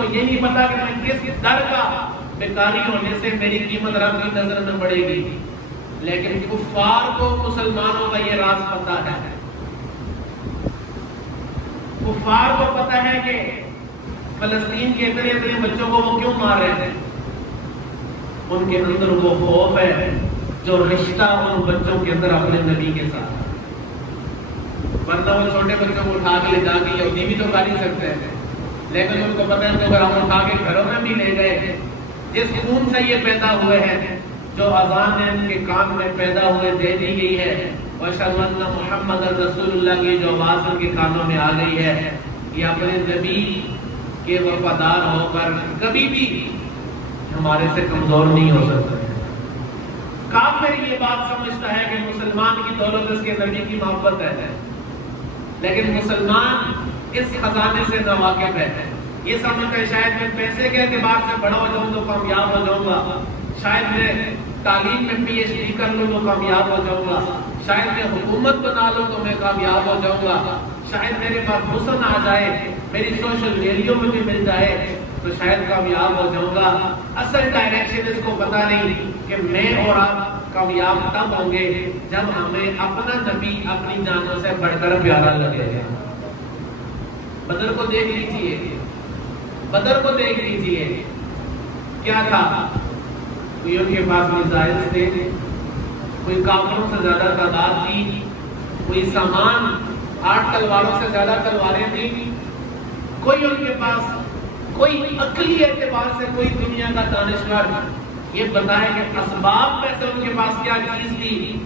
کو یہ نہیں پتا کہ میں کس در کا بیکاری ہونے سے میری قیمت رب کی نظر میں بڑھے گی، لیکن کفار کو مسلمانوں کا یہ راز پتا ہے۔ کفار کو پتا ہے کہ فلسطین کے اتنے اتنے بچوں کو وہ کیوں مار رہے ہیں۔ ان کے اندر وہ خوف ہے جو رشتہ ان بچوں کے اندر اپنے نبی کے ساتھ، ورنہ وہ چھوٹے بچوں کو اٹھا کے لے جا کے یہودی بھی تو کر ہی سکتے ہیں، لیکن ان کو پتہ ہے کہ اگر ہم اٹھا کے گھروں میں بھی لے گئے، جس خون سے یہ پیدا ہوئے ہیں، جو اذان ان کے کان میں پیدا ہوئے دے دی گئی ہے، وَأَشْهَدُ أَنَّ مُحَمَّدًا رَسُولُ اللَّهِ کی جو آواز ان کے کانوں میں آ گئی ہے، یہ اپنے نبی کے وفادار ہو کر کبھی بھی ہمارے سے کمزور نہیں ہو سکتا۔ کافر یہ بات سمجھتا ہے کہ مسلمان کی دولت اس کے نبی کی محبت ہے، لیکن مسلمان اس خزانے سے ناواقف ہے۔ یہ سمجھتا ہے شاید میں پیسے کے اعتبار سے بڑا ہو جاؤں تو کامیاب ہو جاؤں گا، شاید میں تعلیم میں پی ایچ ڈی کر لوں تو کامیاب ہو جاؤں گا، شاید میں حکومت بنا لوں تو میں کامیاب ہو جاؤں گا، شاید میرے پاس حسن آ جائے، میری سوشل ویلیو مجھے مل جائے تو شاید کامیاب ہو جاؤں گا۔ اصل ڈائریکشن اس کو پتا نہیں کہ میں اور آپ کامیاب تب ہوں گے جب ہمیں اپنا نبی اپنی جانوں سے بڑھ کر پیارا لگے گا۔ بدر کو دیکھ لیجئے، بدر کو دیکھ لیجئے، کیا تھا؟ کوئی ان کے پاس میزائل تھے، کوئی کافروں سے زیادہ تعداد تھی، کوئی سامان 8 تلواروں سے زیادہ تلواریں تھیں، کوئی ان کے پاس کوئی عقلی اعتبار سے کوئی دنیا کا دانشور یہ بتائے کہ اسباب میں سے ان کے پاس کیا چیز تھی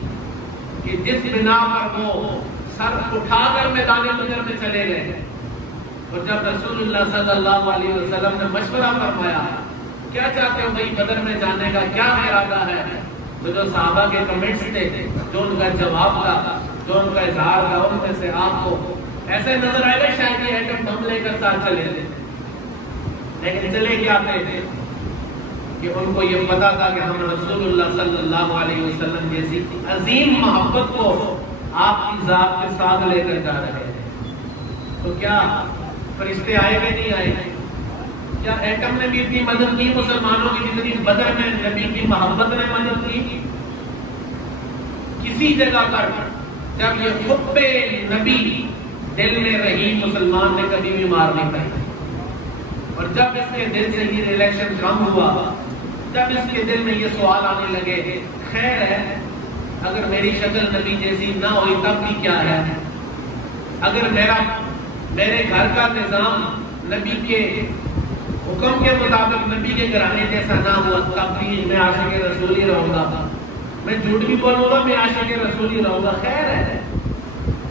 کہ جس بنا پر وہ سر اٹھا کر میدان بدر میں چلے گئے۔ اور جب رسول اللہ صلی اللہ علیہ وسلم نے مشورہ فرمایا کیا چاہتے ہو بھائی بدر میں جانے کا کیا ارادہ ہے، تو جو صحابہ کے کمنٹس تھے، جو ان کا جواب تھا، جو ان کا اظہار تھا، ان میں سے آپ کو ایسے نظر آئے گا شاید یہ ایٹم بم لے کر ساتھ چلے تھے، لیکن چلے کیا تھے کہ ان کو یہ پتا تھا کہ ہم رسول اللہ صلی اللہ علیہ وسلم جیسی عظیم محبت کو آپ کی ذات کے ساتھ لے کر جا رہے ہیں۔ تو کیا فرشتے آئے کہ نہیں آئے؟ کیا ایٹم نے بھی اتنی مدد کی مسلمانوں کی جتنی بدر میں نبی کی محبت نے مدد کی؟ کسی جگہ پر جب یہ حب نبی دل میں رہی مسلمان نے کبھی بھی مار نہیں پائی، اور جب اس کے دل سے یہ ریلیکشن کم ہوا، جب اس کے دل میں یہ سوال آنے لگے خیر ہے اگر میری شکل نبی جیسی نہ ہوئی تب بھی کیا ہے، اگر میرے گھر کا نظام نبی کے حکم کے مطابق نبی کے گھرانے جیسا نہ ہوا تب بھی میں عاشق رسول ہی رہوں گا، میں جھوٹ بھی بولوں گا میں عاشق رسول ہی رہوں گا۔ خیر ہے،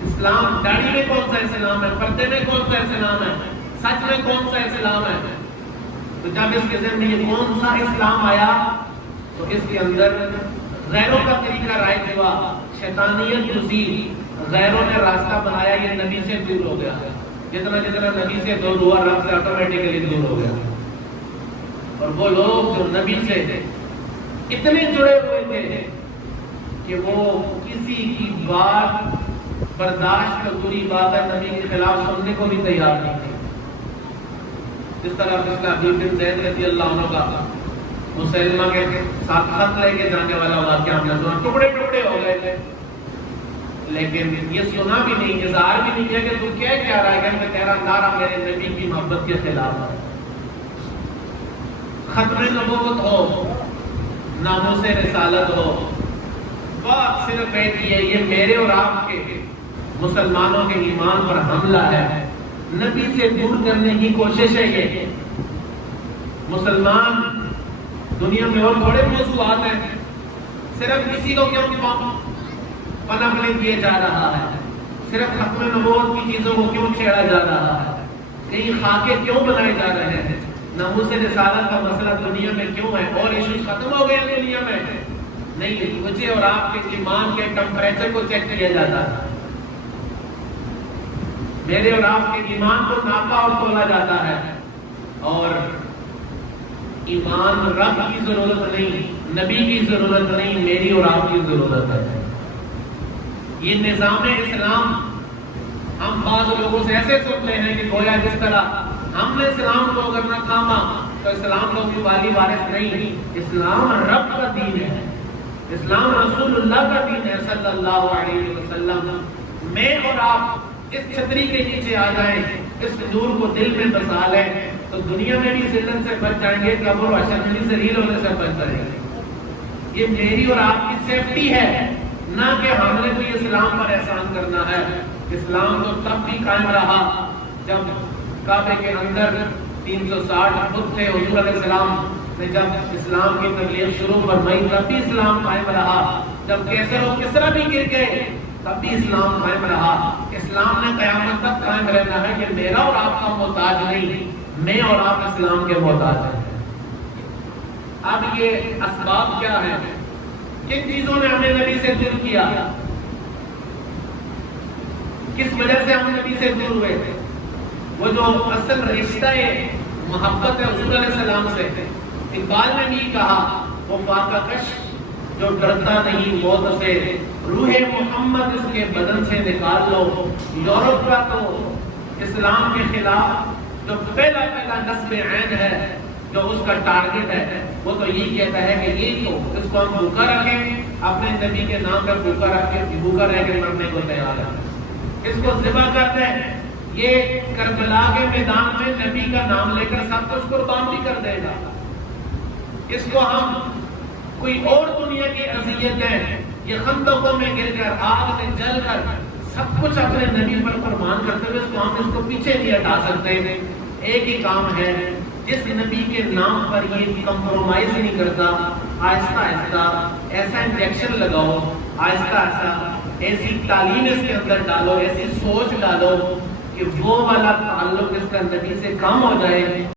اسلام داڑھی میں کون سا اسلام ہے، پردے میں کون سا اسلام ہے، سچ میں کون سا اسلام ہے؟ تو جب اس کے ذہن میں یہ کون سا اسلام آیا تو اس کے اندر غیروں کا طریقہ رائج ہوا، شیطانیت گھسی، غیروں نے راستہ بنایا، یہ نبی سے دور ہو گیا، جتنا جتنا نبی سے دور ہوا رب سے آٹومیٹکلی دور ہو گیا۔ اور وہ لوگ جو نبی سے اتنے جڑے ہوئے تھے کہ وہ کسی کی بات برداشت تو دوری بات ہے نبی کے خلاف سننے کو بھی تیار نہیں تھے۔ اس طرح مسئلہ حبیب بن زید رضی اللہ عنہ کا مسلمہ کے ساتھ خط لے کے جانے والا واقعہ ہم نے ٹکڑے ٹکڑے ہو گئے تھے، لیکن یہ سنا بھی نہیں، اظہار بھی نہیں کیا کہ تو کیا رہا ہے، میں کہہ رہا نعرہ میرے نبی کی محبت کے خلاف ہے۔ ختم نبوت ہو، ناموس رسالت ہو، بات صرف ایک ہی ہے، یہ میرے اور آپ کے مسلمانوں کے ایمان پر حملہ ہے، نبی سے دور کرنے کی کوشش ہے۔ یہ مسلمان دنیا میں اور بڑے موضوعات ہیں، صرف کسی کو کیوں پناہ نہیں دیا جا رہا ہے، صرف ختم نبوت کی چیزوں کو کیوں چھیڑا جا رہا ہے، کئی خاکے کیوں بنائے جا رہے ہیں، ناموس رسالت کا مسئلہ دنیا میں کیوں ہے، اور ایشوز ختم ہو گئے ہیں دنیا میں؟ نہیں، مجھے اور آپ کے ایمان کے ٹمپریچر کو چیک کیا جاتا ہے، میرے اور آپ کے ایمان کو ناپا اور تولا جاتا ہے، اور ایمان رب کی ضرورت نہیں، نبی کی ضرورت نہیں، میری اور آپ کی ضرورت ہے۔ یہ نظام اسلام ہم بعض لوگوں سے ایسے سنتے ہیں کہ گویا جس طرح ہم نے اسلام کو اگر نہ تھاما تو اسلام کا کوئی والی وارث نہیں. اسلام رب کا دین ہے, اسلام رسول اللہ کا دین ہے صلی اللہ علیہ وسلم. میں اور آپ اس چھتری کے نیچے آ جائیں, اس نور کو دل میں بسا لیں تو دنیا میں بھی ذلت سے بچ جائیں گے, قبر و حشر میں بھی ذلیل ہونے سے بچ جائیں گے. یہ میری اور آپ کی سیفٹی ہے, نہ کہ ہم نے کوئی اسلام پر احسان کرنا ہے. اسلام تو تب بھی قائم رہا جب کعبے کے اندر 360 بت تھے. حضور علیہ السلام نے جب اسلام کی تبلیغ شروع فرمائی تب بھی اسلام قائم رہا. جب کیسر و کسرا بھی گر گئے تب بھی اسلام قائم رہا. اسلام نے قیامت تک قائم رہنا ہے کہ میرا اور آپ کا محتاج نہیں, میں اور آپ اسلام کے محتاج ہیں. اب یہ اسباب کیا ہیں, کن چیزوں نے ہمیں نبی سے دور کیا, کس وجہ سے ہم نبی سے دور ہوئے تھے؟ وہ جو اصل رشتہ محبت ہے حضور علیہ السلام سے. اقبال نے بھی کہا وہ فاقہ کش جو ڈرتا نہیں موت سے, روح محمد اس کے بدن سے نکال لو. یورپ کا تو اسلام کے خلاف جو پہلا نصب عین ہے, جو اس کا ٹارگٹ ہے, وہ تو یہ کہتا ہے کہ یہ تو اس کو ہم بھوکا رکھیں, اپنے نبی کے نام پر بھوکا رہ کے مرنے کو تیار ہے. اس کو ذبح کر دیں, یہ کربلا کے میدان میں نبی کا نام لے کر سب کچھ قربان بھی کر دے گا. اس کو ہم کوئی اور دنیا کی اذیتیں, یہ خندقوں میں گر کر آگ میں جل کر سب کچھ اپنے نبی پر قربان کرتے ہوئے ہم اس کو پیچھے نہیں ہٹا سکتے. ایک ہی کام ہے, جس نبی کے نام پر یہ کمپرومائز نہیں کرتا, آہستہ آہستہ ایسا انجیکشن لگاؤ, آہستہ آہستہ ایسی تعلیم اس کے اندر ڈالو, ایسی سوچ ڈالو کہ وہ والا تعلق اس کا نبی سے کم ہو جائے.